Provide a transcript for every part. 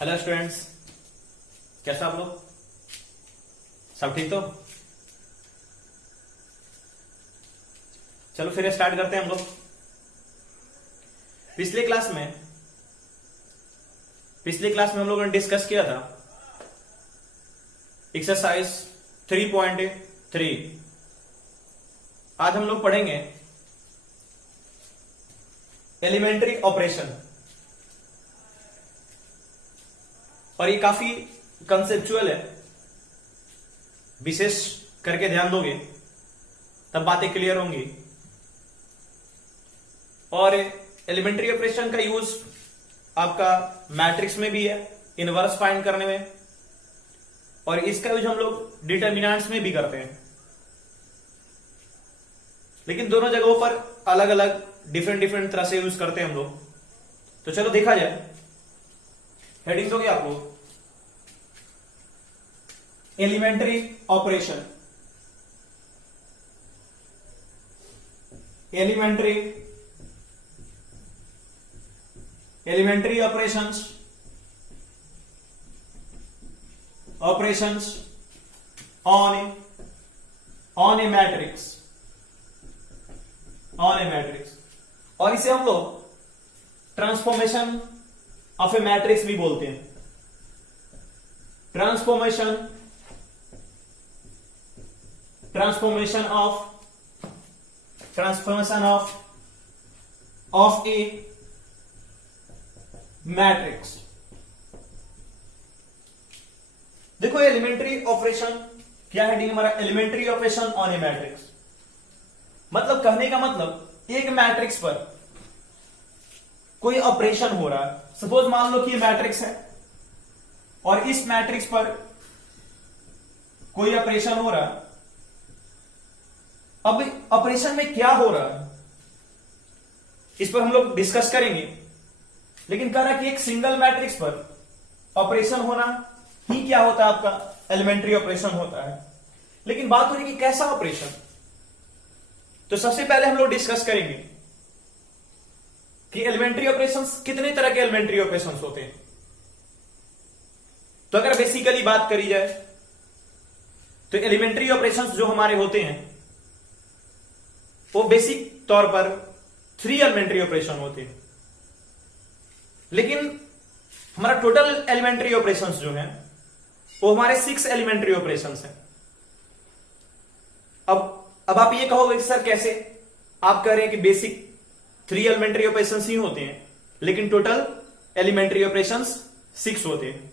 Hello students, कैसे आप लोग? सब ठीक तो? चलो फिर स्टार्ट करते हैं हम लोग। पिछले क्लास में हम लोगों ने डिस्कस किया था एक्सरसाइज 3.3। आज हम लोग पढ़ेंगे एलिमेंट्री ऑपरेशन, और ये काफी कंसेप्चुअल है। विशेष करके ध्यान दोगे तब बातें क्लियर होंगी। और एलिमेंट्री ऑपरेशन का यूज आपका मैट्रिक्स में भी है, इनवर्स फाइंड करने में, और इसका यूज हम लोग डिटर्मिनेंट्स में भी करते हैं। लेकिन दोनों जगहों पर अलग अलग डिफरेंट तरह से यूज करते हैं हम लोग। तो चलो देखा जाए। हेडिंग दोगे आप लोग, elementary operation, elementary operations on a matrix, और इसे हम लोग ट्रांसफॉर्मेशन ऑफ ए मैट्रिक्स भी बोलते हैं। Transformation of a matrix. देखो एलिमेंट्री ऑपरेशन क्या हेडिंग हमारा, elementary operation on a matrix. मतलब कहने का मतलब एक मैट्रिक्स पर कोई ऑपरेशन हो रहा है। सपोज मान लो कि ये मैट्रिक्स है और इस मैट्रिक्स पर कोई ऑपरेशन हो रहा है। अब ऑपरेशन में क्या हो रहा है इस पर हम लोग डिस्कस करेंगे। लेकिन कह रहा है कि एक सिंगल मैट्रिक्स पर ऑपरेशन होना ही क्या होता है, आपका एलिमेंट्री ऑपरेशन होता है। लेकिन बात हो रही है कि कैसा ऑपरेशन। तो सबसे पहले हम लोग डिस्कस करेंगे कि एलिमेंट्री ऑपरेशंस, कितने तरह के एलिमेंट्री ऑपरेशंस होते हैं। तो अगर बेसिकली बात करी जाए तो एलिमेंट्री ऑपरेशंस जो हमारे होते हैं वो बेसिक तौर पर 3 एलिमेंट्री ऑपरेशन होते हैं। लेकिन हमारा टोटल एलिमेंट्री ऑपरेशंस जो हैं वो हमारे 6 एलिमेंट्री ऑपरेशंस हैं। अब आप ये कहोगे कि सर कैसे? आप कह रहे हैं कि बेसिक 3 एलिमेंट्री ऑपरेशंस ही होते हैं लेकिन टोटल एलिमेंट्री ऑपरेशंस 6 होते हैं।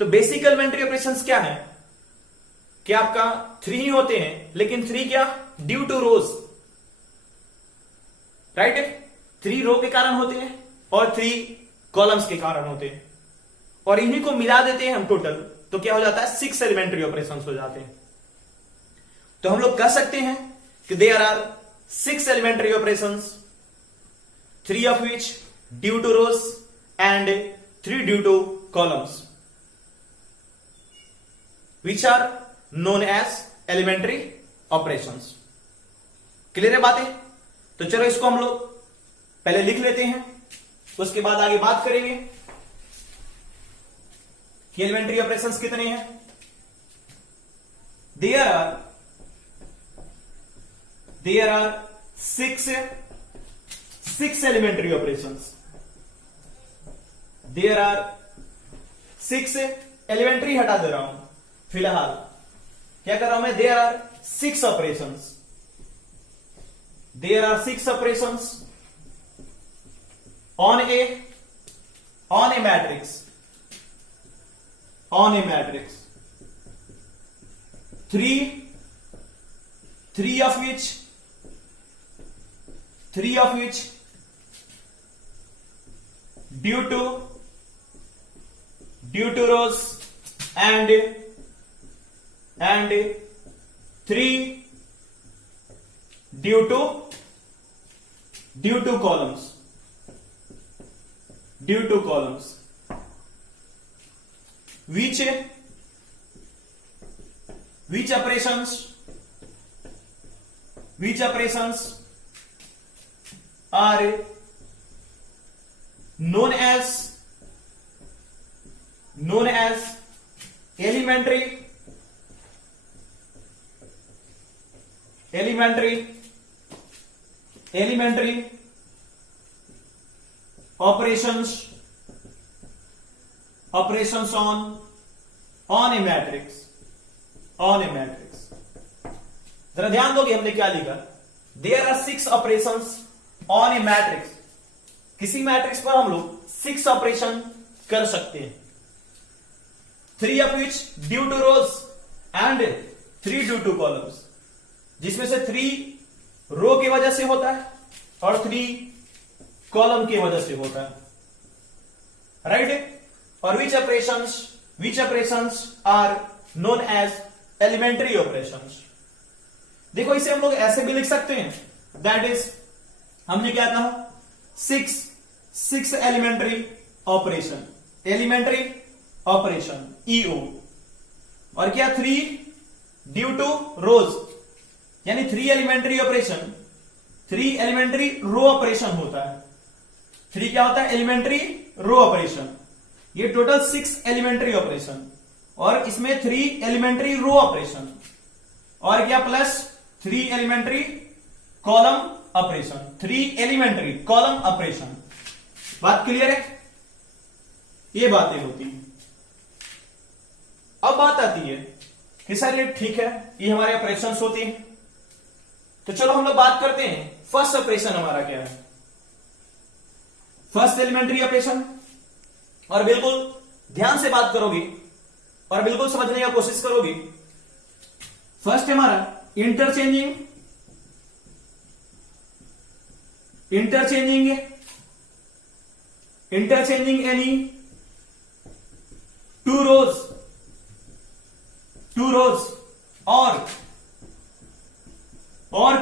तो बेसिक एलिमेंट्री ऑपरेशंस क्या है कि आपका 3 ही होते हैं, लेकिन 3 क्या, ड्यू टू रोज, राइट। 3 रो के कारण होते हैं और 3 कॉलम्स के कारण होते हैं, और इन्हीं को मिला देते हैं हम टोटल, तो क्या हो जाता है, 6 एलिमेंट्री ऑपरेशंस हो जाते हैं। तो हम लोग कह सकते हैं कि there are 6 elementary operations, 3 of which due to rows and 3 due to columns, which are known as elementary operations। Clear है बातें? तो चलो इसको हम लोग पहले लिख लेते हैं, उसके बाद आगे बात करेंगे कि एलिमेंट्री ऑपरेशंस कितने हैं। There are 6 elementary operations. There are 6 elementary हटा दे रहा हूं फिलहाल, क्या कर रहा हूं मैं, there are 6 operations. There are 6 operations on a matrix, 3 of which due to rows and 3 due to columns, which operations are known as known as elementary operations on a matrix. जरा ध्यान दोगे हमने क्या लिखा? There are 6 operations on a matrix. किसी matrix पर हम लोग 6 ऑपरेशन कर सकते हैं, 3 of which due to rows and 3 due to columns, जिसमें से 3 रो की वजह से होता है और 3 कॉलम की वजह से होता है, राइट? और which operations are known as elementary operations. देखो इसे हम लोग ऐसे भी लिख सकते हैं, दैट इज हमने क्या कहा, 6 एलिमेंट्री ऑपरेशन EO, और क्या 3 ड्यू टू रोज, यानी 3 एलिमेंट्री रो ऑपरेशन होता है। 3 क्या होता है? Elementary row operation. ये टोटल 6 एलिमेंट्री ऑपरेशन, और इसमें 3 एलिमेंट्री रो ऑपरेशन, और क्या plus 3 elementary column operation. 3 elementary column operation. बात क्लियर है? ये बातें होती हैं। अब बात आती है कि सर ये ठीक है, ये हमारे ऑपरेशंस होते हैं, तो चलो हम लोग बात करते हैं फर्स्ट ऑपरेशन हमारा क्या है, फर्स्ट एलिमेंट्री ऑपरेशन। और बिल्कुल ध्यान से बात करोगे और बिल्कुल समझने की कोशिश करोगे। फर्स्ट हमारा interchanging any 2 rows or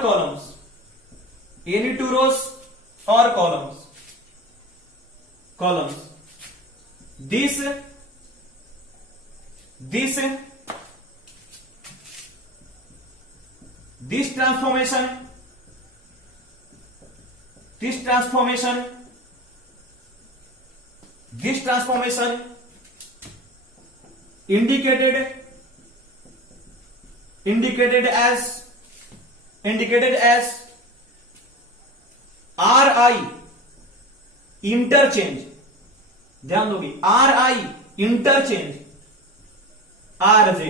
columns, any 2 rows or columns. This transformation indicated as RI interchange. ध्यान दोगे, RI इंटरचेंज RJ।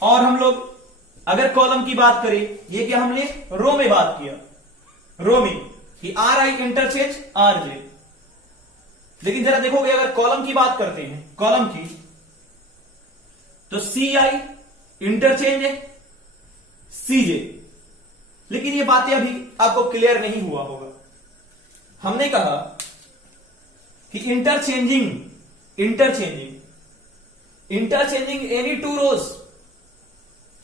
और हम लोग अगर कॉलम की बात करें, ये क्या हमने रो में बात किया, रो में कि RI इंटरचेंज RJ। लेकिन जरा देखोगे अगर कॉलम की बात करते हैं, कॉलम की, तो CI इंटरचेंज CJ। लेकिन ये बातें अभी आपको क्लियर नहीं हुआ होगा। हमने कहा कि इंटरचेंजिंग एनी 2 rows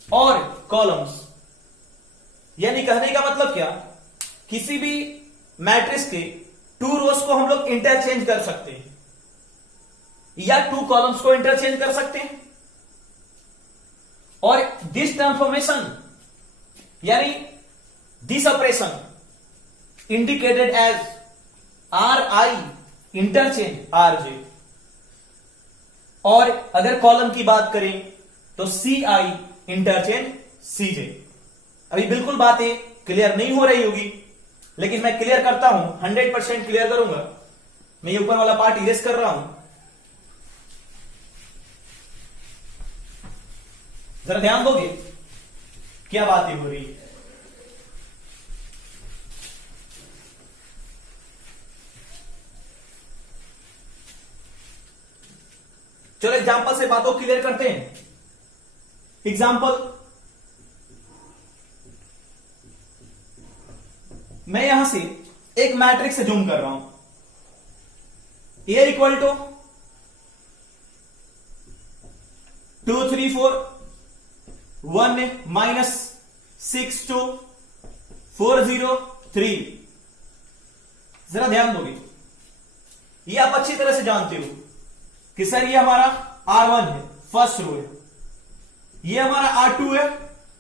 और कॉलम्स, यानी कहने का मतलब क्या, किसी भी मैट्रिक्स के 2 rows को हम लोग इंटरचेंज कर सकते हैं या 2 कॉलम्स को इंटरचेंज कर सकते हैं। और दिस ट्रांसफॉर्मेशन यानी this operation indicated as RI interchange RJ। और अगर कॉलम की बात करें तो CI इंटरचेंज CJ। अभी बिल्कुल बातें क्लियर नहीं हो रही होगी, लेकिन मैं क्लियर करता हूं, 100% क्लियर करूंगा। मैं ये ऊपर वाला पार्ट इरेज कर रहा हूं, जरा ध्यान दोगे क्या बातें हो रही है। चलो एग्जांपल से बातों क्लियर करते हैं। एग्जांपल, मैं यहां से एक मैट्रिक्स से जूम कर रहा हूं, A इक्वल टू 2 3 4 1 -6 2 4 0 3। जरा ध्यान दोगे, ये आप अच्छी तरह से जानते हो कि सर ये हमारा R1 है, फर्स्ट रो है, ये हमारा R2 है,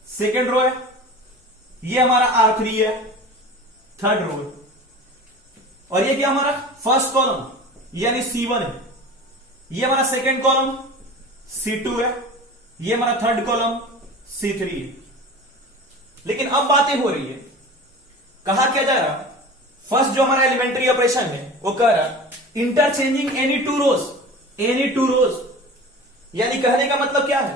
सेकेंड रो है, ये हमारा R3 है, थर्ड रो है, और ये क्या हमारा फर्स्ट कॉलम यानी C1 है, ये हमारा सेकेंड कॉलम C2 है, ये हमारा थर्ड कॉलम C3 है। लेकिन अब बातें हो रही है, कहा क्या जा रहा, फर्स्ट जो हमारा एलिमेंट्री ऑपरेशन है वो कह रहा इंटरचेंजिंग एनी टू रोज, यानी कहने का मतलब क्या है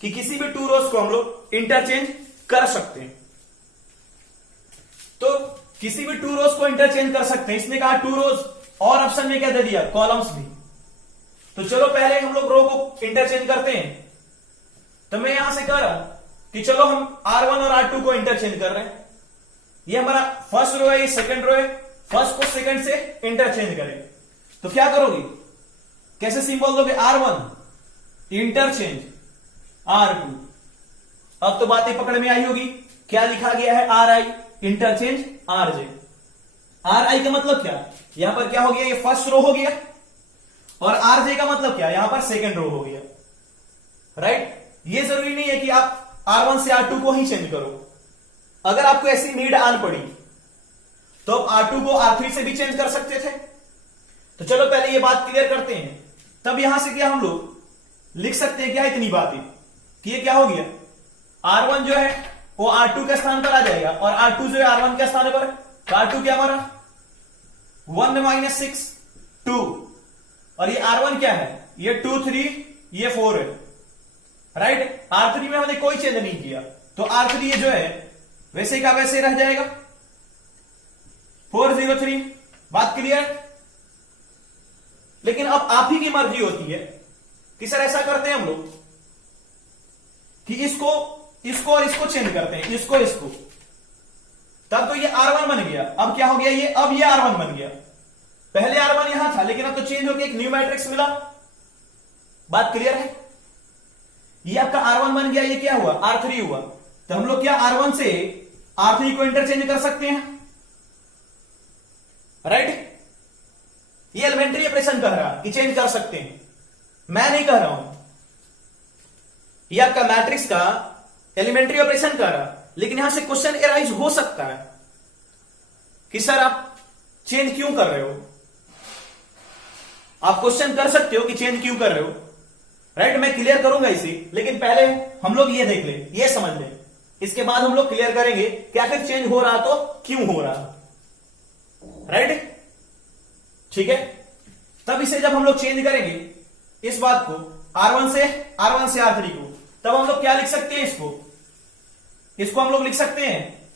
कि किसी भी टू रोज को हम लोग इंटरचेंज कर सकते हैं। तो किसी भी टू रोज को इंटरचेंज कर सकते हैं, इसने कहा टू रोज, और ऑप्शन में क्या दे दिया, कॉलम्स भी। तो चलो पहले हम लोग रो को इंटरचेंज करते हैं। तो मैं यहां से कह रहा कि चलो हम R1 और R2 को इंटरचेंज कर रहे हैं। ये हमारा फर्स्ट रो है, ये सेकंड रो है, फर्स्ट को सेकंड से इंटरचेंज करें। तो क्या करोगे, कैसे सिंबल दोगे, R1 इंटरचेंज R2। अब तो बातें पकड़ में आई होगी, क्या लिखा गया है, RI इंटरचेंज RJ। RI का मतलब क्या, यहां पर क्या हो गया, ये फर्स्ट रो हो गया, और RJ का मतलब क्या, यहां पर सेकंड रो हो गया, राइट। ये जरूरी नहीं है कि आप R1 से R2 को ही चेंज करो। अगर आपको ऐसी नीड आन पड़ी तो आप R2 को R3 से भी चेंज कर सकते थे। तो चलो पहले ये बात क्लियर करते हैं, तब यहां से क्या हम लोग लिख सकते हैं क्या, इतनी बातें कि ये क्या हो गया, R1 जो है वो R2 के स्थान पर आ जाएगा, और R2 जो है R1 के स्थान पर। तो R2 क्या हमारा 1 - 6 2, और ये R1 क्या है, ये 2 3 ये 4 है, राइट। R3 में हमने कोई चेंज नहीं किया, तो R3 ये जो है वैसे का वैसे रह जाएगा, 403। बात क्लियर। लेकिन अब आप ही की मर्जी होती है कि सर ऐसा करते हैं हम लोग कि इसको और इसको चेंज करते हैं, इसको तब तो ये R1 बन गया। अब क्या हो गया, ये अब ये R1 बन गया। पहले R1 यहां था, लेकिन अब तो चेंज होकर एक न्यू मैट्रिक्स मिला। बात क्लियर है। ये आपका R1 बन गया, ये क्या हुआ, R3 हुआ। तो हम लोग क्या R1 से R3 को इंटरचेंज कर सकते हैं, राइट। ये एलिमेंट्री ऑपरेशन कह रहा कि चेंज कर सकते हैं, मैं नहीं कह रहा हूं। ये आपका मैट्रिक्स का एलिमेंट्री ऑपरेशन कह रहा, लेकिन यहां से क्वेश्चन एराइज हो सकता है कि सर आप चेंज क्यों कर रहे हो। आप क्वेश्चन कर सकते हो कि चेंज क्यों कर रहे हो, राइट। मैं क्लियर करूंगा इसे, लेकिन पहले हम लोग ये देख ले, ये समझ ले, इसके बाद हम लोग क्लियर करेंगे कि आखिर चेंज हो रहा तो क्यों हो रहा, राइट। ठीक है। तब इसे जब हम लोग चेंज करेंगे इस बात को R1 से R3 को, तब हम लोग क्या लिख सकते हैं, इसको हम लोग लिख सकते हैं,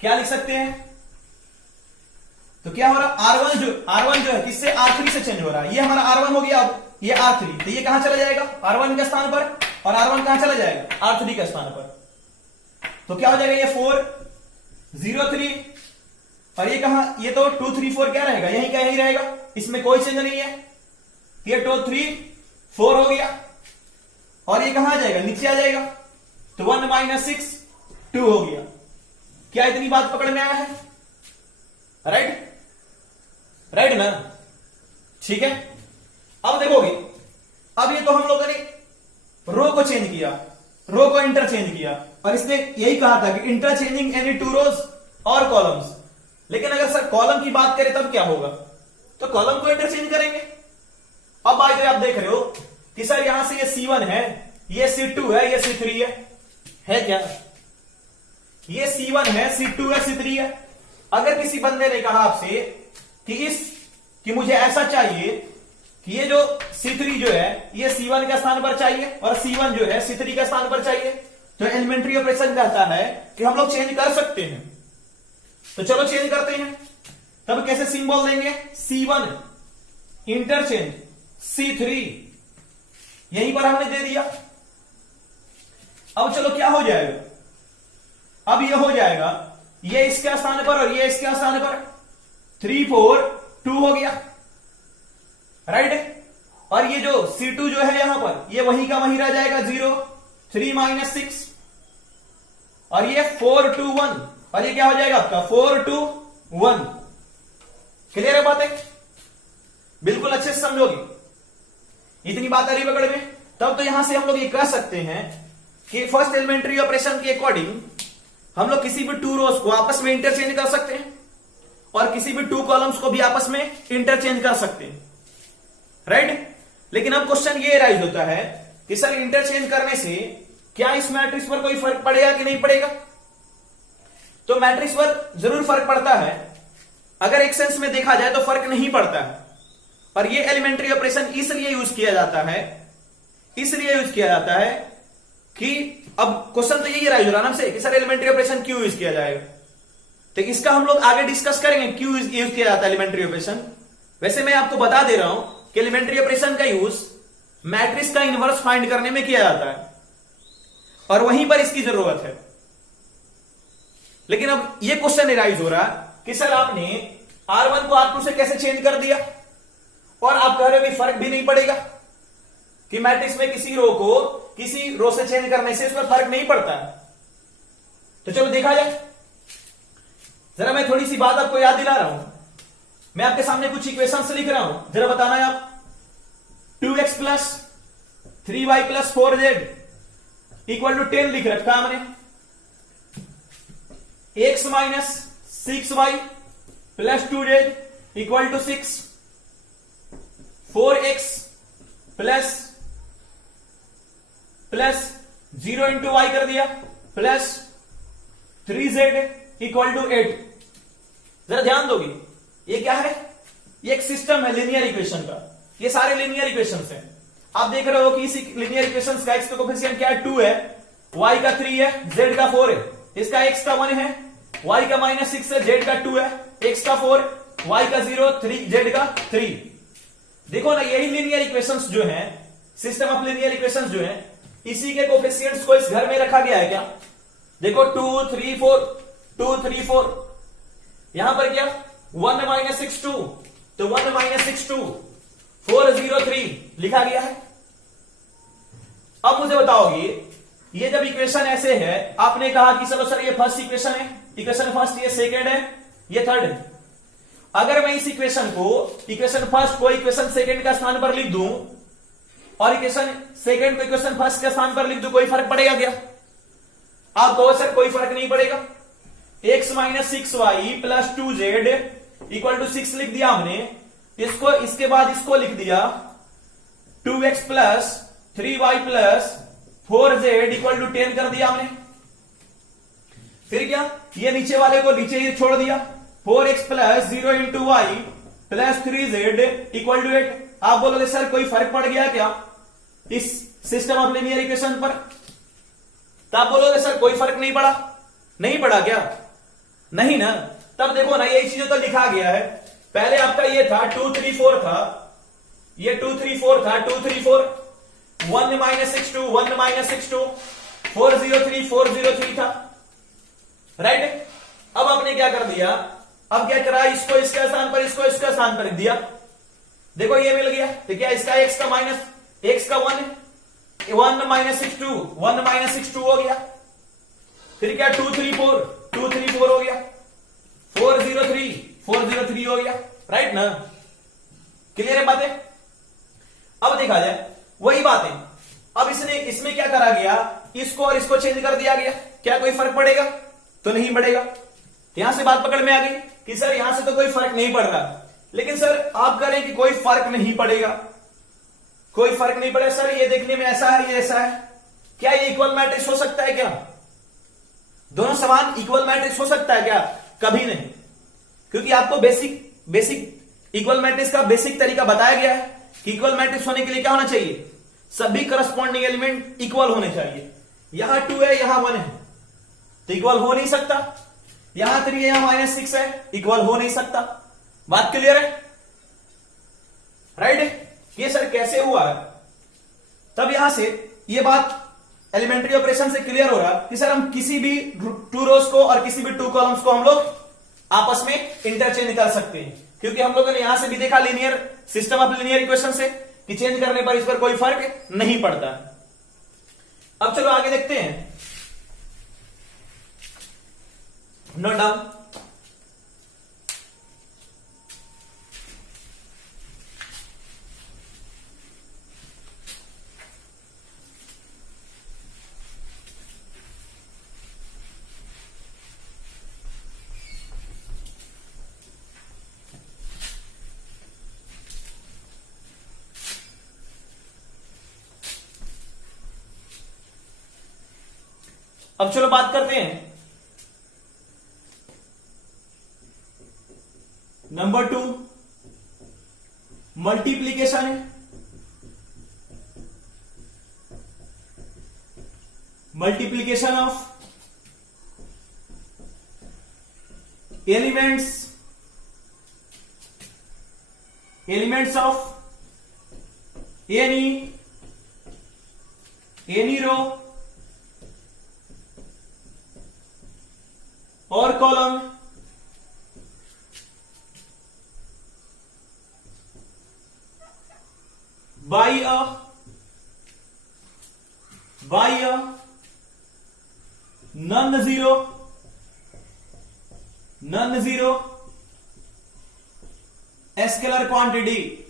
क्या लिख सकते हैं। तो क्या हो रहा, R1 जो है किससे, R3 से चेंज हो रहा है। ये हमारा R1 हो गया, अब ये R3, तो ये कहां चला जाएगा, R1 के स्थान पर, और R1 कहां चला जाएगा, R3 के स्थान पर। तो क्या हो जाएगा, ये 4 0 3, और ये कहां, ये तो 2 3 4 क्या रहेगा, यही का यही रहेगा, इसमें कोई चेंज नहीं है। ये 2 3 4 हो गया, और ये कहां आ जाएगा, नीचे आ जाएगा। तो 1 - 6 2 हो गया। क्या इतनी बात पकड़ में आया है, राइट ना, ठीक है। अब देखोगे, अब ये तो हम लोगों ने रो को चेंज किया, रो को इंटरचेंज किया, और इसने यही कहा था कि इंटरचेंजिंग एनी टू रोज और कॉलम्स। लेकिन अगर सर कॉलम की बात करें तब क्या होगा, तो कॉलम को इंटरचेंज करेंगे। अब भाई आप देख रहे हो कि सर यहां से ये C1 है, ये C2 है, ये C3 है क्या, ये C1 है, C2 है, C3 है। अगर किसी बंदे ने कहा आपसे कि मुझे ऐसा चाहिए कि ये जो C3 जो है ये C1 के स्थान पर चाहिए, और C1 जो है C3 के स्थान पर चाहिए, तो एलिमेंट्री ऑपरेशन कहता है कि हम लोग चेंज कर सकते हैं। तो चलो चेंज करते हैं। तब कैसे सिंबल देंगे, C1 इंटरचेंज C3, यहीं पर हमने दे दिया। अब चलो क्या हो जाएगा, अब ये हो जाएगा, ये इसके स्थान पर और ये इसके स्थान पर 3 4 2 हो गया, राइट। और ये जो C2 जो है यहां पर, ये वही का वही रह जाएगा, 0 3 - 6, और ये 4 2 1, और ये क्या हो जाएगा आपका 4 2 1। क्लियर है बातें, बिल्कुल अच्छे से समझोगे, इतनी बात आ रही पकड़ में। तब तो यहां से हम लोग ये कह सकते हैं कि फर्स्ट एलिमेंट्री ऑपरेशन के अकॉर्डिंग हम लोग किसी भी टू रोज को आपस में इंटरचेंज कर सकते हैं, और किसी भी टू कॉलम्स को भी आपस में इंटरचेंज कर सकते हैं, राइट। लेकिन अब क्वेश्चन ये राइज होता है कि सर इंटरचेंज करने से क्या इस मैट्रिक्स पर कोई फर्क पड़ेगा कि नहीं पड़ेगा? तो मैट्रिक्स पर जरूर फर्क पड़ता है। अगर एक सेंस में देखा जाए तो फर्क नहीं पड़ता है। और ये एलिमेंट्री ऑपरेशन इसलिए यूज किया जाता है, कि अब क्वेश्चन तो यही राइज हो रहा है ना हमसे कि सर एलिमेंट्री ऑपरेशन क्यों यूज किया जाएगा। तो इसका हम लोग आगे डिस्कस करेंगे क्यों यूज किया जाता है एलिमेंट्री ऑपरेशन। वैसे मैं आपको बता दे रहा हूं कि एलिमेंट्री ऑपरेशन का यूज मैट्रिक्स का इनवर्स फाइंड करने में किया जाता है और वहीं पर इसकी जरूरत है। लेकिन अब यह क्वेश्चन राइज हो रहा है कि सर आपने R1 को R2 से कैसे चेंज कर दिया और आप कह रहे हो कि फर्क भी नहीं पड़ेगा, कि मैट्रिक्स में किसी रो को किसी रो से चेंज करने से उसमें फर्क नहीं पड़ता। तो चलो देखा जाए। जरा मैं थोड़ी सी बात आपको याद दिला रहा हूं। मैं आपके सामने कुछ इक्वेशंस लिख रहा हूं, जरा बताना है आप। 2x plus 3y plus 4z equal to 10 लिख रखा हमने। x minus 6y plus 2z equal to 6, 4x plus 0 into y कर दिया प्लस 3z इक्वल टू 8। जरा ध्यान दोगे, ये क्या है? ये एक सिस्टम है लीनियर इक्वेशन का। ये सारे लीनियर इक्वेशंस हैं। आप देख रहे हो कि इस लीनियर इक्वेशंस का x का कोफिशिएंट क्या है? 2 है, y का 3 है, z का 4 है, इसका x का 1 है, y का -6 है, z का 2 है, x का 4, y का 0, 3, z का 3। देखो ना, यही लीनियर इक्वेशंस जो हैं, सिस्टम ऑफ लीनियर इक्वेशंस जो हैं, इसी के कोफिशिएंट्स को इस घर में रखा गया है क्या? देखो 2 3 4, 2 3 4, यहां पर क्या 1 -6 2, तो 1 -6 2, 4 0 3 लिखा गया है। अब मुझे बताओगे, ये जब इक्वेशन ऐसे है, आपने कहा कि चलो सर ये फर्स्ट इक्वेशन है, इक्वेशन फर्स्ट, ये सेकेंड है, ये थर्ड है। अगर मैं इस इक्वेशन को, इक्वेशन फर्स्ट को इक्वेशन सेकेंड का स्थान पर लिख दूं और इक्वेशन सेकेंड को इक्वेशन फर्स्ट के स्थान पर लिख दूं, कोई फर्क पड़ेगा क्या? आप कहो सर कोई फर्क नहीं पड़ेगा। x minus 6y plus 2z equal to 6 लिख दिया हमने, इसको इसके बाद इसको लिख दिया 2x plus 3y plus 4z equal to 10 कर दिया हमने। फिर क्या, ये नीचे वाले को नीचे ही छोड़ दिया, 4x plus 0 into y plus 3z equal to 8। आप बोलोगे सर कोई फर्क पड़ गया क्या इस सिस्टम ऑफ लीनियर इक्वेशन पर? तो आप बोलोगे सर कोई फर्क नहीं पड़ा। नहीं पड़ा क्या? नहीं ना। तब देखो ना, यही चीजें तो लिखा गया है। पहले आपका ये था 2 3 4 था, ये 2 3 4 था, 2 3 4, 1 -6 2, 1 -6 2, 4 0 3, 4 0 3 था, राइट। अब आपने क्या कर दिया, अब क्या करा, इसको इसके स्थान पर, इसको इसके स्थान पर रख दिया। देखो ये मिल गया, तो क्या इसका x का माइनस, x का 1 -6 2, 1 -6 2 हो गया। फिर क्या 2 3 4, 2 3 4 हो गया, 4 0 3, 4 0 3 हो गया, राइट ना। क्लियर है बातें? अब देखा जाए वही बातें। अब इसमें क्या करा गया, इसको और इसको चेंज कर दिया गया। क्या कोई फर्क पड़ेगा? तो नहीं पड़ेगा। यहां से बात पकड़ में आ गई कि सर यहां से तो कोई फर्क नहीं पड़ रहा। लेकिन सर आप करें कि कोई फर्क नहीं पड़ेगा, कोई फर्क नहीं पड़ेगा। सर ये देखने में ऐसा है, ये ऐसा है, क्या ये इक्वल मैट्रिक्स हो सकता है क्या? दोनों समान इक्वल मैट्रिक्स हो सकता है क्या? कभी नहीं। क्योंकि आपको बेसिक इक्वल मैट्रिक्स का बेसिक तरीका बताया गया है कि इक्वल मैट्रिक्स होने के लिए क्या होना चाहिए, सभी करस्पॉन्डिंग एलिमेंट इक्वल होने चाहिए। यहां 2 है, यहां 1 है, तो इक्वल हो नहीं सकता। यहां 3 है, यहां -6 है, इक्वल हो नहीं सकता। बात क्लियर है? राइट। ये सर कैसे हुआ? तब यहां से ये बात एलिमेंट्री ऑपरेशन से क्लियर हो रहा कि सर हम किसी भी 2 रोज को और किसी भी 2 कॉलम्स को हम लोग आपस में इंटरचेंज कर सकते हैं। क्योंकि हम लोगों ने यहां से भी देखा linear system of linear equation से कि चेंज करने पर इस पर कोई फर्क नहीं पड़ता। अब चलो आगे देखते हैं। Note down. अब चलो बात करते हैं नंबर 2, मल्टीप्लीकेशन है। Multiplication of elements of any row or column by a non-zero scalar quantity.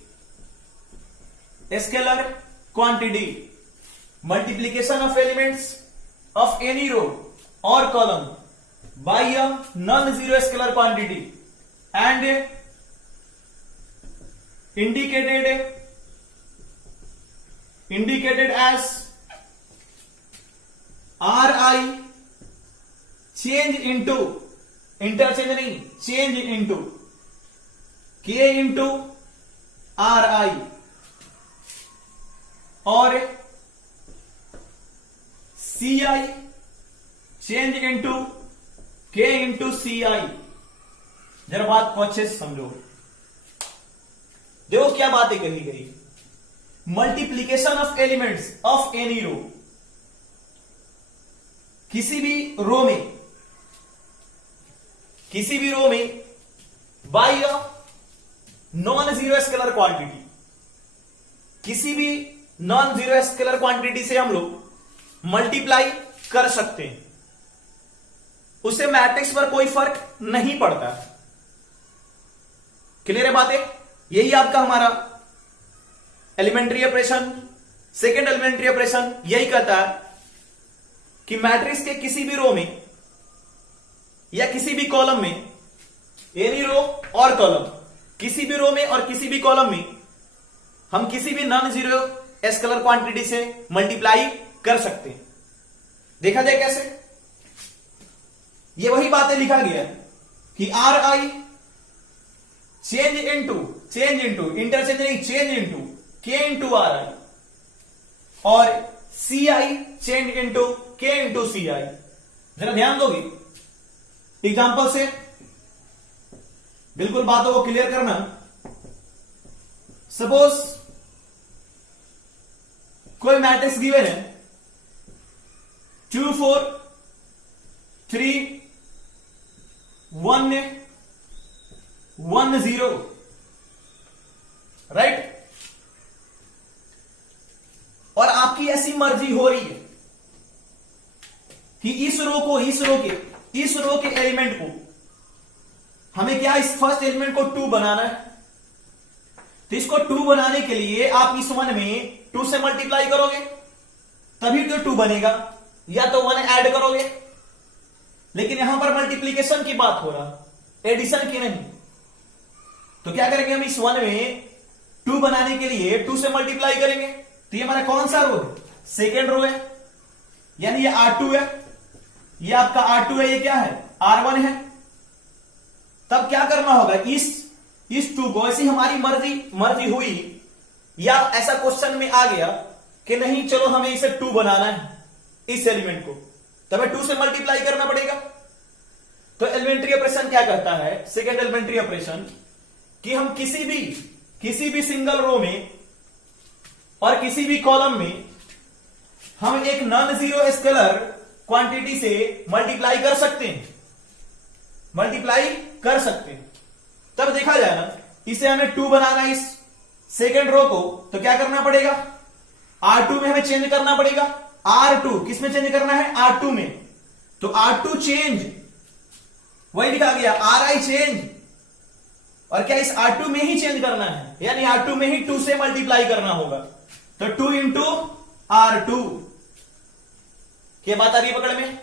Multiplication of elements of any row or column by a non-zero scalar quantity and indicated as Ri change into K into Ri और Ci change into K into Ci। जरा बात को अच्छे से समझो। देखो क्या बातें कही गई। Multiplication of elements of any row, किसी भी रो में by a non zero scalar quantity, किसी भी नॉन जीरो स्केलर क्वांटिटी से हम लोग मल्टीप्लाई कर सकते हैं, उससे मैट्रिक्स पर कोई फर्क नहीं पड़ता। क्लियर है बातें? यही आपका हमारा elementary operation, second elementary operation यही कहता है कि मैट्रिक्स के किसी भी रो में या किसी भी कॉलम में, एनी रो और कॉलम, किसी भी रो में और किसी भी कॉलम में हम किसी भी नॉन जीरो स्केलर क्वांटिटी से मल्टीप्लाई कर सकते हैं। देखा जाए कैसे? ये वही बातें लिखा गया कि are I change into interchange नहीं, चेंज इनटू के इंटू आर आई और सी आई चेंज इनटू के इंटू सी आई। जरा ध्यान दोगे एग्जांपल से, बिल्कुल बातों को क्लियर करना। सपोज कोई मैट्रिक्स गिवन है 2 4 3 1 1 0, राइट? और आपकी ऐसी मर्जी हो रही है कि इस रो के एलिमेंट को हमें क्या, इस फर्स्ट एलिमेंट को 2 बनाना है। तो इसको 2 बनाने के लिए आप इस 1 में 2 से मल्टीप्लाई करोगे तभी तो 2 बनेगा, या तो 1 ऐड करोगे। लेकिन यहां पर मल्टीप्लीकेशन की बात हो रहा, एडिशन की नहीं। तो क्या करेंगे हम, इस 1 में 2 बनाने के लिए 2 से मल्टीप्लाई करेंगे। तो ये हमारा कौन सा रो है? सेकेंड रो है, यानी ये R2 है, ये आपका R2 है, ये क्या है? R1 है। तब क्या करना होगा, इस 2 को, ऐसी हमारी मर्जी हुई या ऐसा क्वेश्चन में आ गया कि नहीं चलो हमें इसे 2 बनाना है इस एलिमेंट को, तब 2 से मल्टीप्लाई करना पड़ेगा। तो एलिमेंट्री ऑपरेशन क्या करता है, सेकेंड एलिमेंट्री ऑपरेशन, कि हम किसी भी सिंगल रो में और किसी भी कॉलम में हम एक नॉन जीरो स्केलर क्वांटिटी से मल्टीप्लाई कर सकते हैं, तब देखा जाए ना, इसे हमें 2 बनाना है इस सेकेंड रो को, तो क्या करना पड़ेगा, R2 में हमें चेंज करना पड़ेगा। R2 किस में चेंज करना है? R2 में। तो R2 चेंज, वही लिखा गया, Ri चेंज, और क्या इस R2 में ही चेंज करना है, यानी R2 में ही 2 से मल्टीप्लाई करना होगा। तो 2 इंटू R2। क्या बात आ रही है पकड़ में?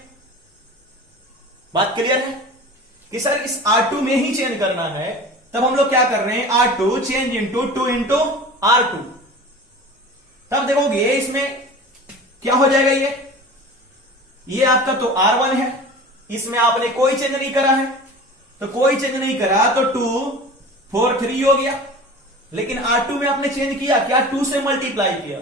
बात क्लियर है कि सर इस R2 में ही चेंज करना है, तब हम लोग क्या कर रहे हैं, R2 change into 2 into R2। तब देखोगे इसमें क्या हो जाएगा, ये ये आपका तो R1 है, इसमें आपने कोई चेंज नहीं करा है, तो कोई चेंज नहीं करा तो 2 4 3 हो गया। लेकिन R2 में आपने चेंज किया क्या, 2 से मल्टीप्लाई किया,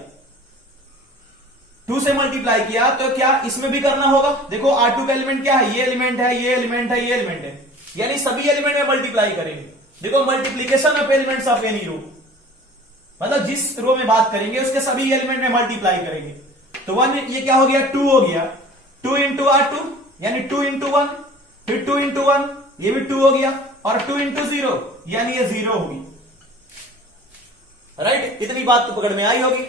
2 से मल्टीप्लाई किया, तो क्या इसमें भी करना होगा। देखो R2 का एलिमेंट क्या है, ये एलिमेंट है, ये एलिमेंट है, ये एलिमेंट है, यानी सभी एलिमेंट में मल्टीप्लाई करेंगे। देखो multiplication of elements of any row, मतलब जिस रो में बात करेंगे उसके सभी एलिमेंट में मल्टीप्लाई करेंगे। तो 1 ये क्या हो गया, 2 हो गया, 2 इंटू R2 यानी 2 इंटू 1, फिर 2 इंटू 1 ये भी 2 हो गया, और 2 इंटू 0 यानी ये 0 होगी। राइट, इतनी बात तो पकड़ में आई होगी।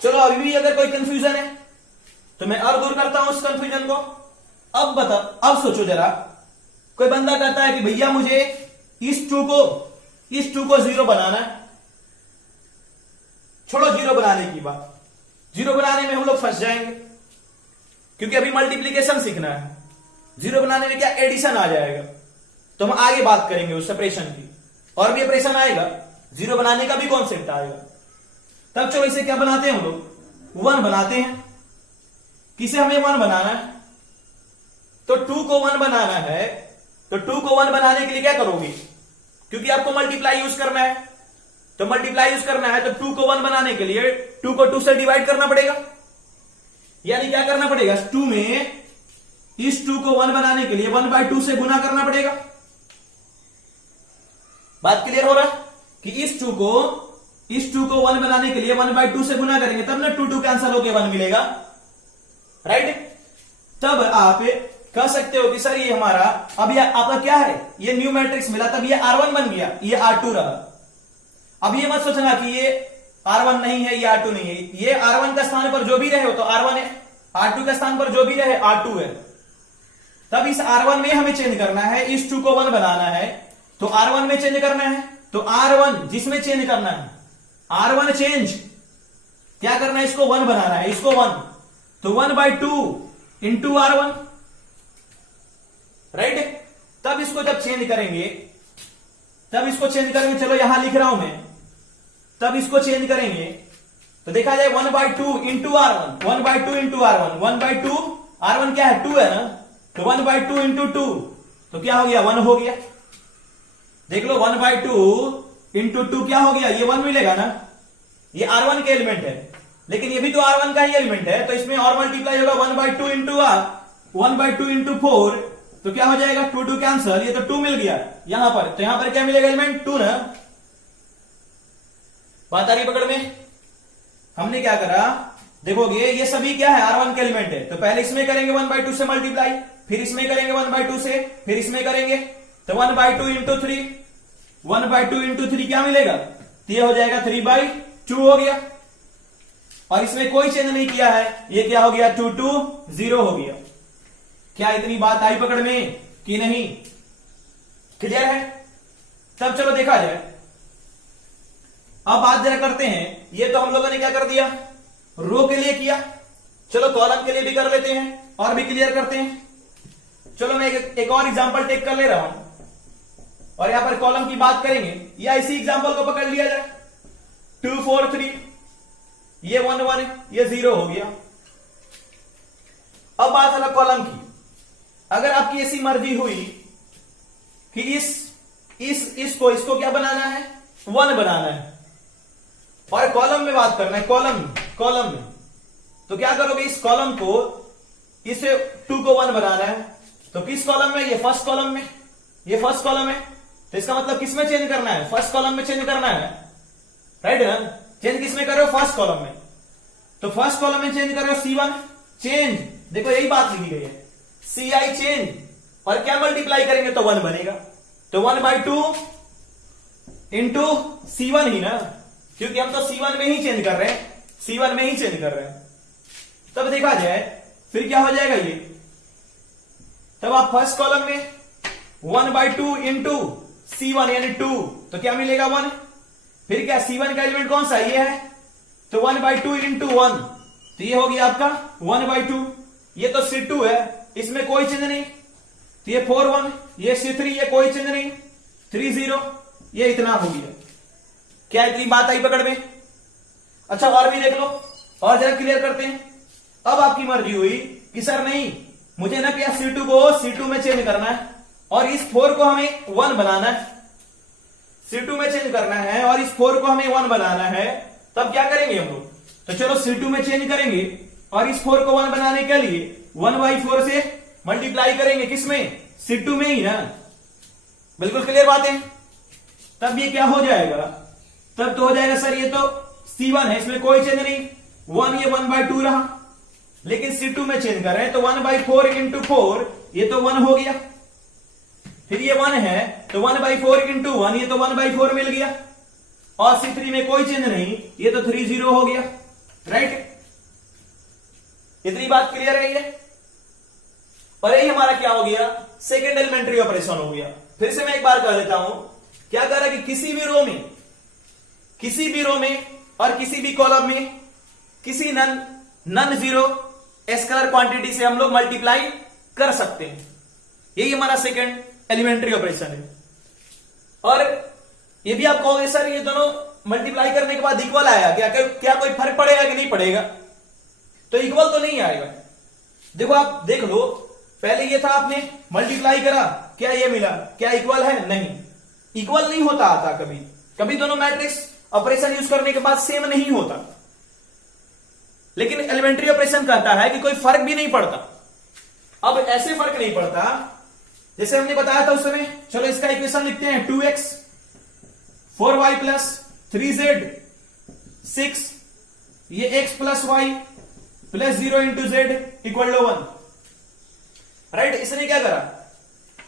चलो अभी भी अगर कोई कंफ्यूजन है तो मैं और दूर करता हूं उस कंफ्यूजन को। अब बता, अब सोचो जरा, कोई बंदा कहता है कि भैया मुझे इस 2 को 0 बनाना है। छोड़ो 0 बनाने की बात, 0 बनाने में हम लोग फंस जाएंगे, क्योंकि अभी मल्टीप्लीकेशन सीखना है। 0 बनाने में क्या एडिशन आ जाएगा, तो हम आगे बात करेंगे उस ऑपरेशन की, और भी ऑपरेशन आएगा, 0 बनाने का भी कॉन्सेप्ट आएगा। तब चलो इसे क्या बनाते हैं हम लोग, 1 बनाते हैं। किसे हमें 1 बनाना है, तो 2 को 1 बनाना है, तो 2 को 1 बनाने के लिए क्या करोगे, क्योंकि आपको मल्टीप्लाई यूज करना है, तो मल्टीप्लाई यूज करना है, तो 2 को 1 बनाने के लिए 2 को 2 से डिवाइड करना पड़ेगा, यानी क्या करना पड़ेगा, 2 में इस 2 को 1 बनाने के लिए 1/2 से गुना करना पड़ेगा। बात क्लियर हो रहा है कि इस 2 को 1 बनाने के लिए 1/2 से गुना करेंगे, तब ना 2 कैंसिल होकर 1 मिलेगा। राइट, तब आप कह सकते हो कि सर ये हमारा अब ये आपका क्या है, ये न्यू मैट्रिक्स मिला, तब ये R1 बन गया, ये R2 रहा। अब ये मत सोचना कि ये R1 नहीं है, ये R2 नहीं है, ये R1 का स्थान पर जो भी रहे हो तो R1 है, R2 के स्थान पर जो भी रहे R2 है। तब इस R1 में हमें चेंज करना है, इस 2 को 1 बनाना है, तो R1 में चेंज करना है, तो R1 जिसमें चेंज करना है, R1 चेंज क्या करना है, इसको 1 बनाना है, इसको 1, तो 1/2 इंटू R1। राइट, तब इसको जब चेंज करेंगे, चलो यहां लिख रहा हूं मैं, तब इसको चेंज करेंगे तो देखा जाए 1/2 into R1, 1/2 into R1, 1/2 R1 क्या है, 2 है ना, तो 1/2 इंटू 2 तो क्या हो गया, 1 हो गया। देख लो 1/2 इंटू 2 क्या हो गया, ये 1 मिलेगा ना, ये R1 के एलिमेंट है, लेकिन ये भी तो R1 का ही एलिमेंट है, तो इसमें और मल्टीप्लाई होगा 1/2 इंटू 1/2 इंटू 4, तो क्या हो जाएगा, 2 कैंसल, ये तो 2 मिल गया यहां पर, तो यहां पर क्या मिलेगा एलिमेंट 2 ना। बात आ रही पकड़ में। हमने क्या करा, देखोगे ये सभी क्या है, R1 के एलिमेंट है, तो पहले इसमें करेंगे 1/2 से मल्टीप्लाई, फिर इसमें करेंगे 1/2 से, फिर इसमें करेंगे, तो 1/2 इंटू 3, 1/2 इंटू 3 क्या मिलेगा, तो ये हो जाएगा 3/2 हो गया, और इसमें कोई चेंज नहीं किया है, ये क्या हो गया, 2 2 0 हो गया। क्या इतनी बात आई पकड़ में कि नहीं, क्लियर है। तब चलो देखा जाए, अब बात जरा करते हैं, ये तो हम लोगों ने क्या कर दिया, रो के लिए किया, चलो कॉलम के लिए भी कर लेते हैं और भी क्लियर करते हैं। चलो मैं एक और एग्जांपल टेक कर ले रहा हूं, और यहां पर कॉलम की बात करेंगे, या इसी एग्जांपल को पकड़ लिया जाए, 2 4 3, ये 1 1, ये 0 हो गया। अब बात है कॉलम की, अगर आपकी ऐसी मर्जी हुई कि इसको क्या बनाना है, 1 बनाना है, और कॉलम में बात करना है, कॉलम में, तो क्या करोगे, इस कॉलम को, इसे 2 को 1 बनाना है, तो किस कॉलम में, ये फर्स्ट कॉलम में, ये फर्स्ट कॉलम है, तो इसका मतलब किस में चेंज करना है, फर्स्ट कॉलम में चेंज करना है। राइट ना, चेंज किस में कर रहे हो, फर्स्ट कॉलम में, तो फर्स्ट कॉलम में चेंज कर रहे हो C1 चेंज, देखो यही बात लिखी गई है, CI चेंज, और क्या मल्टीप्लाई करेंगे तो 1 बनेगा, तो 1/2 इंटू C1 ही ना, क्योंकि हम तो C1 में ही चेंज कर रहे हैं, C1 में ही चेंज कर रहे हैं। तब देखा जाए फिर क्या हो जाएगा ये, तब आप फर्स्ट कॉलम में 1/2 इंटू C1 यानी 2, तो क्या मिलेगा 1, फिर क्या C1 का एलिमेंट कौन सा ये है, तो 1/2 इंटू 1, तो ये हो गया आपका 1/2, ये तो C2 है, इसमें कोई चेंज नहीं, तो ये 4 1, ये C3, ये कोई चेंज नहीं, 3 0, ये इतना हो गया। क्या इतनी बात आई पकड़ में। अच्छा और भी देख लो, और जरा क्लियर करते हैं। अब आपकी मर्जी हुई कि सर नहीं, मुझे ना क्या C2 को C2 में चेंज करना है और इस 4 को हमें 1 बनाना है, C2 में चेंज करना है और इस 4 को हमें 1 बनाना है, तब क्या करेंगे हम लोग? तो चलो C2 में चेंज करेंगे और इस 4 को 1 बनाने के लिए 1/4 से मल्टीप्लाई करेंगे, किसमें? C2 में ही ना। बिल्कुल क्लियर बात है। तब ये क्या हो जाएगा? तब तो हो जाएगा सर ये तो C1 है, इसमें कोई चेंज नहीं, 1 ये 1/2 रहा, लेकिन C2 में चेंज कर रहे हैं तो 1/4 इंटू 4 ये तो 1 हो गया, फिर ये 1 है तो 1/4 इंटू 1 ये तो 1/4 मिल गया, और C3 में कोई चेंज नहीं, ये तो 3 0 हो गया, राइट? इतनी बात क्लियर है ये? और यही हमारा क्या हो गया? सेकेंड एलिमेंट्री ऑपरेशन हो गया। फिर से मैं एक बार कह देता हूं, क्या कह रहा है कि किसी भी रो में और किसी भी कॉलम में किसी नन जीरो स्केलर क्वांटिटी से हम लोग मल्टीप्लाई कर सकते हैं। यही हमारा सेकेंड एलिमेंट्री ऑपरेशन है। और ये भी आप कहोगे सर ये दोनों मल्टीप्लाई करने के बाद इक्वल आया, क्या कोई फर्क पड़ेगा कि नहीं पड़ेगा? तो इक्वल तो नहीं आएगा। देखो आप देख लो, पहले ये था, आपने मल्टीप्लाई करा, क्या ये मिला? क्या इक्वल है? नहीं, इक्वल नहीं होता आता कभी कभी, दोनों मैट्रिक्स ऑपरेशन यूज करने के बाद सेम नहीं होता। लेकिन एलिमेंट्री ऑपरेशन कहता है कि कोई फर्क भी नहीं पड़ता। अब ऐसे फर्क नहीं पड़ता जैसे हमने बताया था उस समय। चलो इसका इक्वेशन लिखते हैं, 2x 4y प्लस 3z 6, ये x plus y plus 0 into z equal to 1, right? इसने क्या करा?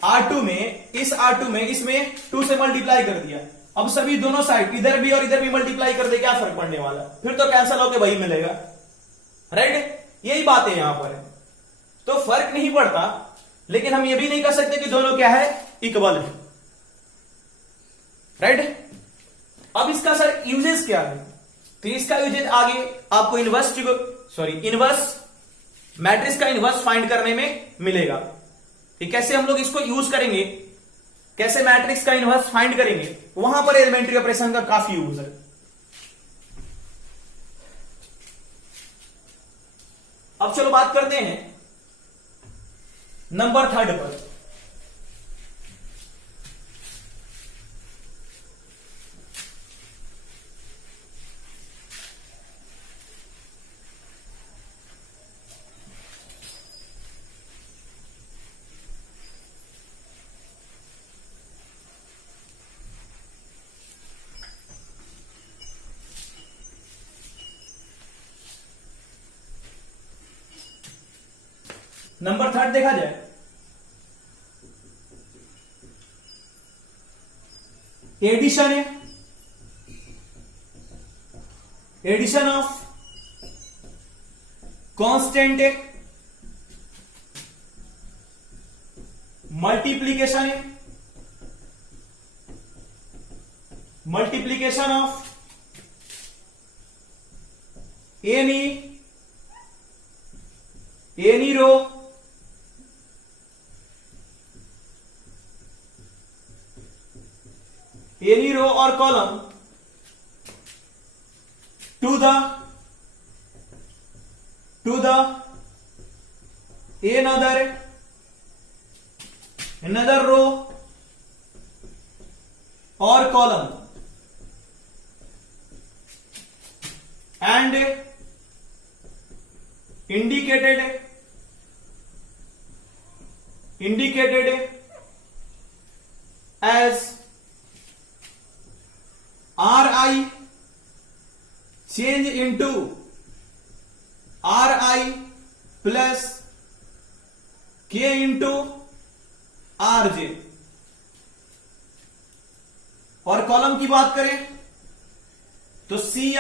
R2 में, इस R2 में इसमें 2 से मल्टीप्लाई कर दिया। अब सभी दोनों साइड इधर भी और इधर भी मल्टीप्लाई कर दे, क्या फर्क पड़ने वाला? फिर तो कैंसिल होकर वही मिलेगा, राइट? यही बात है यहां पर। तो फर्क नहीं पड़ता, लेकिन हम ये भी नहीं कर सकते कि दोनों क्या है? इक्वल है, राइट? अब इसका सर यूजेस क्या है? तो इसका यूजेस आगे आपको इनवर्स मैट्रिक्स का इनवर्स फाइंड करने में मिलेगा कि कैसे हम लोग इसको यूज करेंगे, कैसे मैट्रिक्स का इनवर्स फाइंड करेंगे, वहां पर एलिमेंट्री ऑपरेशन का काफी यूज है। अब चलो बात करते हैं नंबर 3 पर। नंबर 3 देखा जाए, एडिशन है, एडिशन ऑफ कांस्टेंट है, मल्टीप्लीकेशन है, मल्टीप्लीकेशन ऑफ एनी रो और कॉलम टू द another रो और column and indicated as Ri change into Ri plus K into Rj। और कॉलम की बात करें तो Ci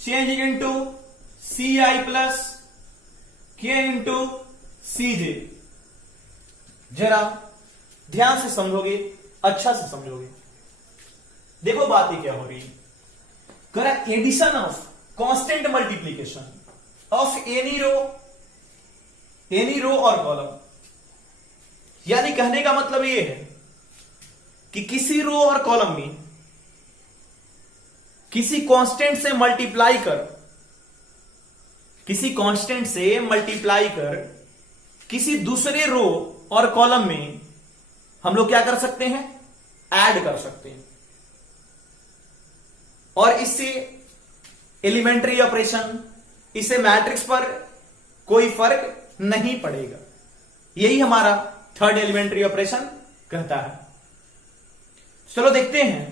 change into Ci plus K into Cj। जरा ध्यान से समझोगे, अच्छा से समझोगे। देखो बातें क्या हो रही है। करा addition of constant multiplication of any row और कॉलम, यानी कहने का मतलब यह है कि किसी रो और कॉलम में किसी कांस्टेंट से मल्टीप्लाई कर किसी कांस्टेंट से मल्टीप्लाई कर किसी दूसरे रो और कॉलम में हम लोग क्या कर सकते हैं, ऐड कर सकते हैं, और इससे एलिमेंट्री ऑपरेशन, इससे मैट्रिक्स पर कोई फर्क नहीं पड़ेगा। यही हमारा थर्ड एलिमेंट्री ऑपरेशन कहता है। चलो देखते हैं,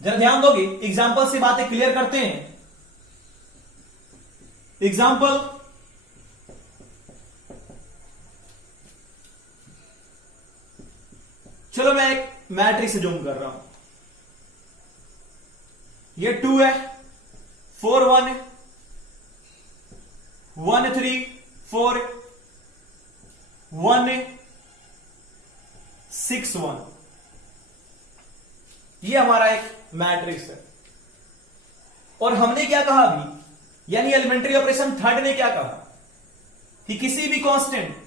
जरा ध्यान दोगे, एग्जाम्पल से बातें क्लियर करते हैं। एग्जाम्पल, चलो मैं एक मैट्रिक्स जूम कर रहा हूं। ये 2 है, 4 1 1 3 4 1 6 1, ये हमारा एक मैट्रिक्स है। और हमने क्या कहा अभी, यानी एलिमेंट्री ऑपरेशन थर्ड ने क्या कहा कि किसी भी कांस्टेंट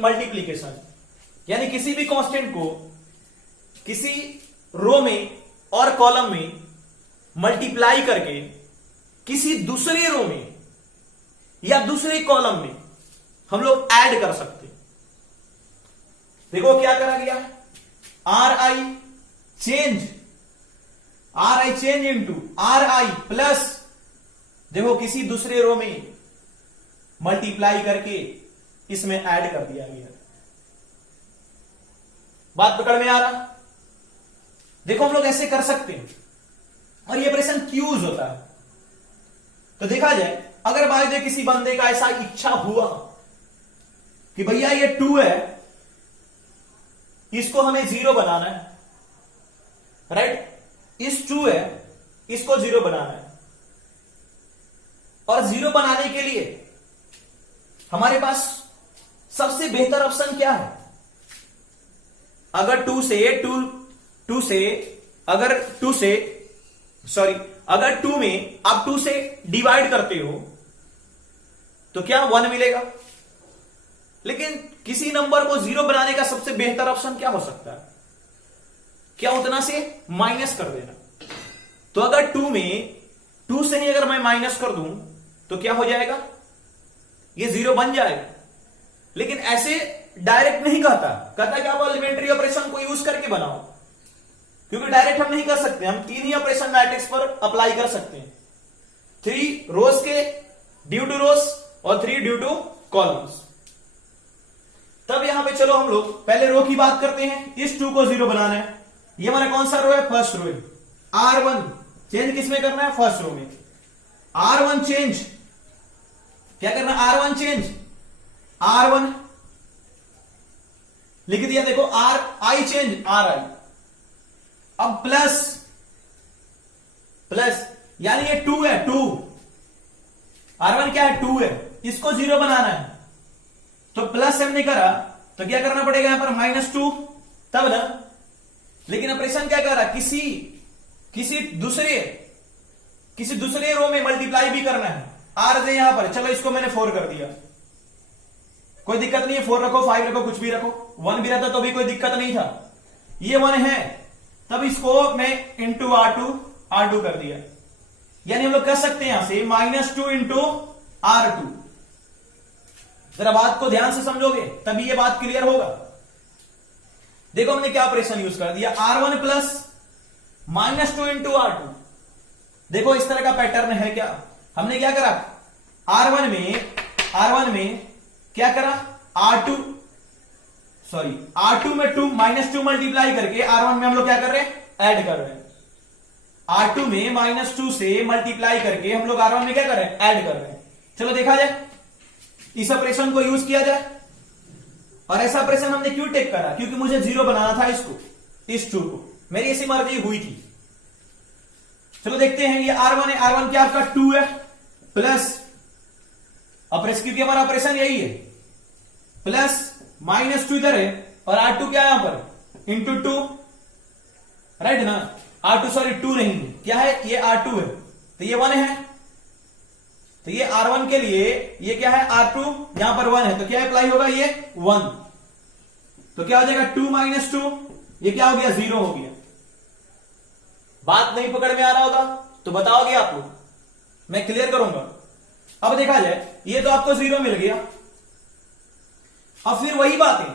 मल्टीप्लीकेशन, यानी किसी भी कांस्टेंट को किसी रो में और कॉलम में मल्टीप्लाई करके किसी दूसरे रो में या दूसरे कॉलम में हम लोग ऐड कर सकते हैं। देखो क्या करा गया, are I change into are I plus, देखो किसी दूसरे रो में मल्टीप्लाई करके इसमें ऐड कर दिया गया। बात पकड़ में आ रहा? देखो हम लोग ऐसे कर सकते हैं, और ये ऑपरेशन क्यों यूज होता है। तो देखा जाए, अगर मान लीजिए किसी बंदे का ऐसा इच्छा हुआ कि भैया ये 2 है, इसको हमें 0 बनाना है, राइट, इस 2 है, इसको 0 बनाना है, और 0 बनाने के लिए हमारे पास सबसे बेहतर ऑप्शन क्या है, अगर 2 में आप 2 से डिवाइड करते हो तो क्या 1 मिलेगा। लेकिन किसी नंबर को 0 बनाने का सबसे बेहतर ऑप्शन क्या हो सकता है, क्या उतना से माइनस कर देना। तो अगर 2 में 2 से ही अगर मैं माइनस कर दूं तो क्या हो जाएगा, ये 0 बन जाएगा। लेकिन ऐसे डायरेक्ट नहीं कहता कि आप एलिमेंट्री ऑपरेशन को यूज करके बनाओ, क्योंकि डायरेक्ट हम नहीं कर सकते। हम 3 ही ऑपरेशन मैट्रिक्स पर अप्लाई कर सकते हैं, 3 रोज के ड्यू टू रोज और 3 ड्यू टू कॉलम्स। तब यहां पे चलो हम लोग पहले रो की बात करते हैं। इस 2 को 0 बनाना है, ये हमारा कौन सा रो है, फर्स्ट रो है। R1 चेंज किसमें करना है, फर्स्ट रो में। R1 चेंज क्या करना, R1 चेंज R1 लिख दिया। देखो I चेंज RI, अब प्लस यानी ये 2 है, 2 R1 क्या है, 2 है, इसको 0 बनाना है, तो प्लस हमने करा तो क्या करना पड़ेगा यहां पर, -2 तब ना। लेकिन ऑपरेशन क्या कर रहा, किसी दूसरे रो में मल्टीप्लाई भी करना है। R से यहां पर, चलो इसको मैंने 4 कर दिया, कोई दिक्कत नहीं है, 4 रखो 5 रखो कुछ भी रखो, 1 भी रहता तो भी कोई दिक्कत नहीं था। ये 1 है, तब इसको मैं इंटू R2 कर दिया। यानी हम लोग कर सकते हैं यहां से -2 इंटू R2। जरा बात को ध्यान से समझोगे तभी ये बात क्लियर होगा। देखो हमने क्या ऑपरेशन यूज कर दिया, R1 प्लस -2 इंटू R2। देखो इस तरह का पैटर्न है क्या, हमने क्या करा, R1 में क्या करा, R2 में -2 मल्टीप्लाई करके R1 में हम लोग क्या कर रहे हैं, ऐड कर रहे हैं। R2 में -2 से मल्टीप्लाई करके हम लोग R1 में क्या कर रहे हैं, ऐड कर रहे हैं। चलो देखा जाए, इस ऑपरेशन को यूज किया जाए। और ऐसा ऑपरेशन हमने क्यों टेक करा, क्योंकि मुझे 0 बनाना था इसको, इस 2 को, मेरी ऐसी मर्जी हुई थी। चलो देखते हैं, ये R1 है, R1 क्या आपका 2 है, प्लस ऑपरेशन, क्योंकि हमारा ऑपरेशन यही है, प्लस -2 इधर है, और R2 क्या है यहां पर, इंटू 2, राइट ना, R2 2 नहीं, क्या है, ये R2 है, तो ये 1 है, तो ये R1 के लिए ये क्या है, R2 यहां पर 1 है, तो क्या अप्लाई होगा, ये 1, तो क्या हो जाएगा 2 - 2, ये क्या हो गया, 0 हो गया। बात नहीं पकड़ में आ रहा होगा तो बताओगे आप लोग, मैं क्लियर करूंगा। अब देखा जाए, ये तो आपको 0 मिल गया। अब फिर वही बात है,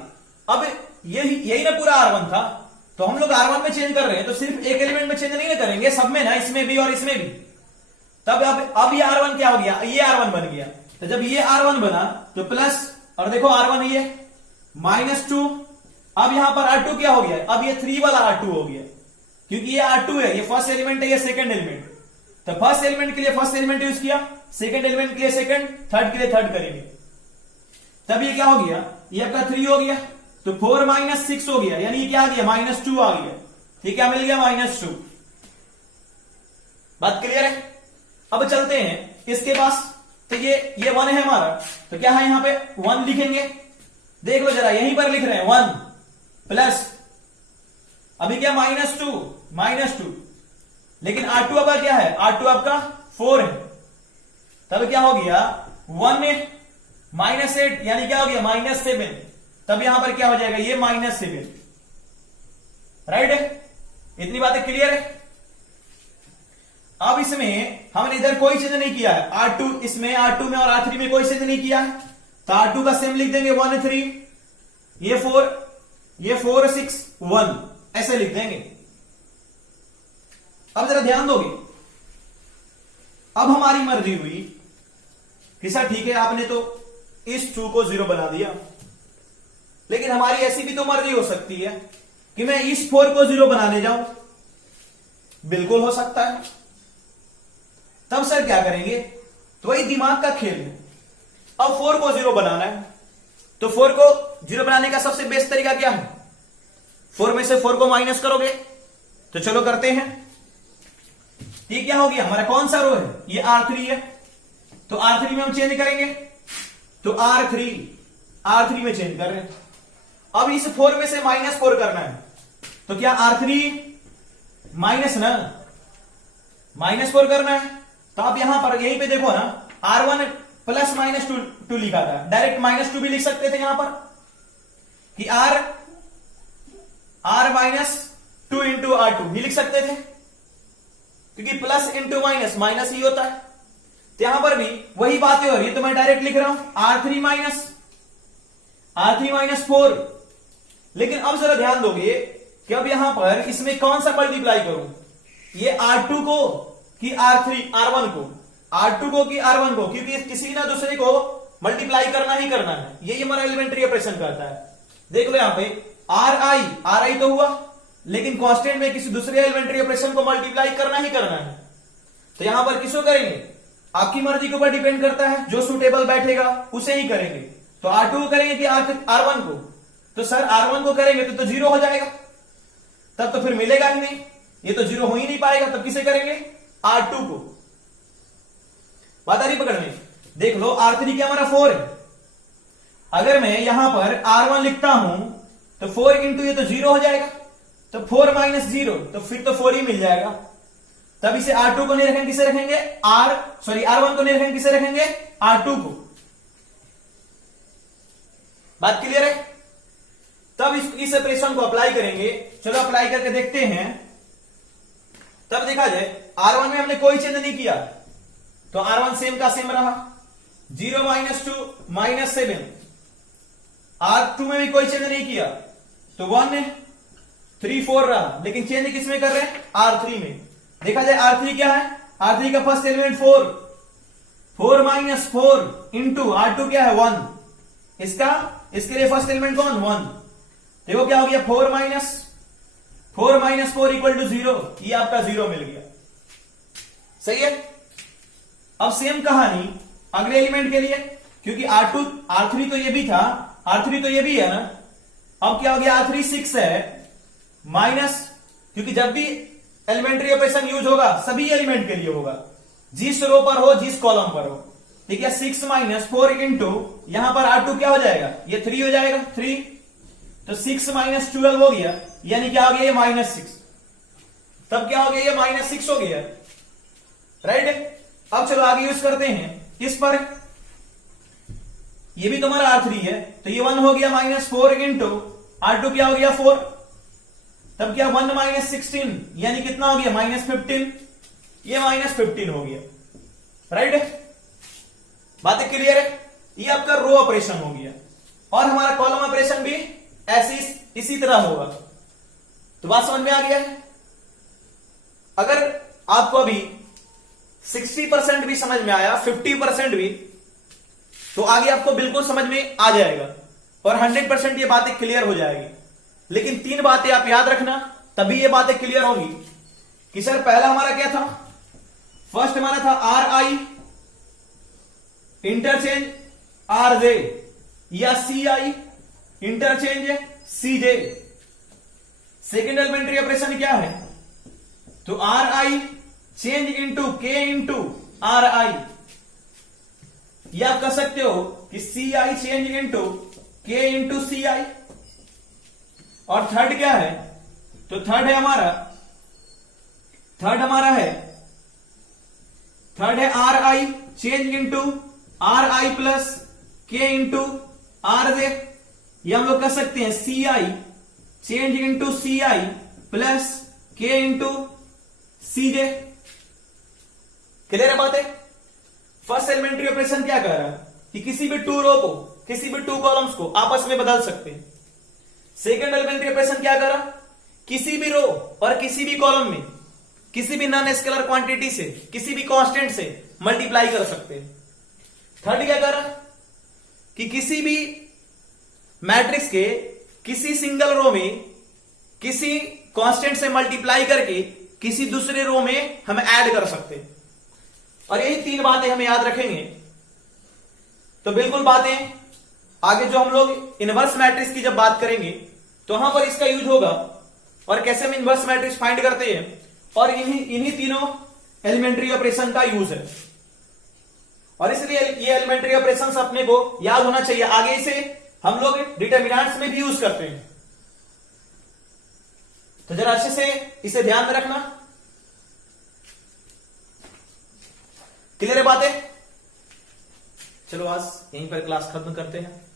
अब यही ना पूरा R1 था, तो हम लोग R1 में चेंज कर रहे हैं, तो सिर्फ एक एलिमेंट में चेंज नहीं ना करेंगे, सब में ना, इसमें भी और इसमें भी। तब अब ये R1 क्या हो गया, ये R1 बन गया। तो जब ये R1 बना तो प्लस, और देखो R1 ये -2। अब यहां पर R2 क्या हो गया, अब ये 3 वाला R2 हो गया, क्योंकि ये R2 है, ये फर्स्ट एलिमेंट है, ये सेकंड एलिमेंट। तो फर्स्ट एलिमेंट के लिए फर्स्ट एलिमेंट यूज किया, सेकंड एलिमेंट के लिए सेकंड, थर्ड के लिए थर्ड करेंगे। तब ये क्या हो गया, ये आपका 3 हो गया, तो 4 - 6 हो गया, यानी ये क्या आ गया, -2 आ गया। ठीक, क्या मिल गया, -2। बात क्लियर है। अब चलते हैं इसके पास, तो ये 1 है हमारा, तो क्या है यहां पे 1 लिखेंगे। देख लो जरा, यहीं पर लिख रहे हैं 1 प्लस, अभी क्या -2, लेकिन R2 आपका क्या है, R2 आपका 4 है। तब क्या हो गया, 1 -8, यानी क्या हो गया, -7। तब यहां पर क्या हो जाएगा, ये -7। राइट है, इतनी बातें क्लियर है। अब इसमें हमने इधर कोई चेंज नहीं किया है, R2 इसमें, R2 में और R3 में कोई चेंज नहीं किया है, तो R2 का सेम लिख देंगे 1 3, ये 4 6 1, ऐसे लिख देंगे। अब जरा ध्यान दोगे, अब हमारी मर्जी हुई कि सर ठीक है, आपने तो इस 2 को 0 बना दिया, लेकिन हमारी ऐसी भी तो मर्जी हो सकती है कि मैं इस 4 को 0 बनाने जाऊं। बिल्कुल हो सकता है। तब सर क्या करेंगे, तो वही दिमाग का खेल है। अब 4 को 0 बनाना है, तो 4 को 0 बनाने का सबसे बेस्ट तरीका क्या है, 4 में से 4 को माइनस करोगे। तो चलो करते हैं। ये क्या हो गया, हमारा कौन सा रो है, ये R3 है, तो R3 में हम चेंज करेंगे, तो R3 में चेंज कर रहे हैं। अब इस 4 में से -4 करना है, तो क्या R3 माइनस ना, -4 करना है। तो आप यहां पर यहीं पे देखो ना, R1 प्लस -2 लिखा था, डायरेक्ट -2 भी लिख सकते थे यहां पर, कि R -2 इंटू R2 ही लिख सकते थे, क्योंकि प्लस इंटू माइनस ही होता है। तो यहां पर भी वही बातें हो रही है, तो मैं डायरेक्ट लिख रहा हूं R3 -4। लेकिन अब जरा ध्यान दोगे कि अब यहां पर इसमें कौन सा मल्टीप्लाई करूं, ये R2 को कि R1 को, R2 को कि R1 को, क्योंकि किसी ना दूसरे को मल्टीप्लाई करना ही करना है, यही हमारा एलिमेंट्री ऑपरेशन करता है। देख लो यहां पे RI तो हुआ, लेकिन कांस्टेंट में किसी दूसरे एलिमेंट्री ऑपरेशन को मल्टीप्लाई करना ही करना है। तो यहां पर किसको करेंगे, आपकी मर्जी के ऊपर डिपेंड करता है, जो सुटेबल बैठेगा उसे ही करेंगे। तो R2 को करेंगे कि R1 को, तो सर R1 को करेंगे तो 0 हो जाएगा, तब तो फिर मिलेगा ही नहीं, ये तो 0 हो ही नहीं पाएगा। तब किसे करेंगे, R2 को। बात आ रही पकड़ में। देख लो R3 क्या हमारा 4 है, अगर मैं यहां पर R1 लिखता हूं तो 4 इंटू ये तो 0 हो जाएगा, तो 4 - 0, तो फिर तो 4 ही मिल जाएगा। तब इसे R2 को नहीं रखेंगे, किसे रखेंगे, R1 को नहीं रखेंगे, किसे रखेंगे, R2 को। बात क्लियर है। तब इस ऑपरेशन को अप्लाई करेंगे, चलो अप्लाई करके देखते हैं। तब देखा जाए R1 में हमने कोई चेंज नहीं किया, तो R1 सेम का सेम रहा, 0 - 2 -7। R2 में भी कोई चेंज नहीं किया, तो 1 3 4 रहा, लेकिन चेंज किसमें कर रहे हैं, R3 में। देखा जाए R3 क्या है, R3 का फर्स्ट एलिमेंट 4 -4 इंटू R2 क्या है 1, इसके लिए फर्स्ट एलिमेंट कौन 1। देखो क्या हो गया, 4 - 4 इक्वल टू 0, ये आपका 0 मिल गया। सही है। अब सेम कहानी अगले एलिमेंट के लिए, क्योंकि R3 तो ये भी था, R3 तो ये भी है ना। अब क्या हो गया, R3 6 है माइनस, क्योंकि जब भी एलिमेंट्री ऑपरेशन यूज होगा सभी एलिमेंट के लिए होगा, जिस रो पर हो, जिस कॉलम पर हो। ठीक है, 6 - 4 इंटू यहां पर R2 क्या हो जाएगा, ये 3 हो जाएगा, 3। तो 6 - 12 हो गया, यानी क्या हो गया, ये -6। तब क्या हो गया, ये -6 हो गया। राइट। अब चलो आगे यूज करते हैं इस पर, ये भी तुम्हारा R3 है, तो ये 1 हो गया -4 इंटू R2 क्या हो गया 4। तब क्या 1 माइनस 16 यानी कितना हो गया -15, ये -15 हो गया। राइट, बातें क्लियर है? ये आपका रो ऑपरेशन हो गया और हमारा कॉलम ऑपरेशन भी ऐसी इसी तरह होगा। तो बात समझ में आ गया है? अगर आपको अभी 60% भी समझ में आया, 50% भी, तो आगे आपको बिल्कुल समझ में आ जाएगा और 100% ये बातें क्लियर हो जाएगी। लेकिन 3 बातें आप याद रखना, तभी ये बातें क्लियर होंगी कि सर पहला हमारा क्या था, फर्स्ट हमारा था are I interchange R J या सी आई इंटरचेंज सी जे। सेकेंड एलिमेंट्री ऑपरेशन क्या है, तो आर आई चेंज इंटू के इंटू आर आई, या आप कह सकते हो कि सी आई चेंज इंटू के इंटू सी आई। और थर्ड क्या है, तो थर्ड है are I change into are I plus के इंटू आर जे, या हम लोग कह सकते हैं सी I change into C I plus के इंटू सी जे। क्लियर है बात है? फर्स्ट एलिमेंट्री ऑपरेशन क्या कर रहा है कि किसी भी 2 रो को, किसी भी 2 कॉलम्स को आपस में बदल सकते हैं। सेकेंड एलिमेंट्री ऑपरेशन क्या कर रहा, किसी भी रो और किसी भी कॉलम में किसी भी नॉन स्केलर क्वांटिटी से, किसी भी कांस्टेंट से मल्टीप्लाई कर सकते हैं। थर्ड क्या कर रहा कि किसी भी मैट्रिक्स के किसी सिंगल रो में किसी कांस्टेंट से मल्टीप्लाई करके किसी दूसरे रो में हम ऐड कर सकते हैं। और यही 3 बातें हमें याद रखेंगे तो बिल्कुल बातें आगे जो हम लोग इनवर्स मैट्रिक्स की जब बात करेंगे तो वहां पर इसका यूज होगा और कैसे हम इनवर्स मैट्रिक्स फाइंड करते हैं, और इन्हीं तीनों एलिमेंट्री ऑपरेशन का यूज है। और इसलिए ये एलिमेंट्री ऑपरेशंस अपने को याद होना चाहिए। आगे इसे हम लोग डिटरमिनेंट्स में भी यूज करते हैं, तो जरा अच्छे से इसे ध्यान में रखना। क्लियर है बातें? चलो आज यहीं पर क्लास खत्म करते हैं।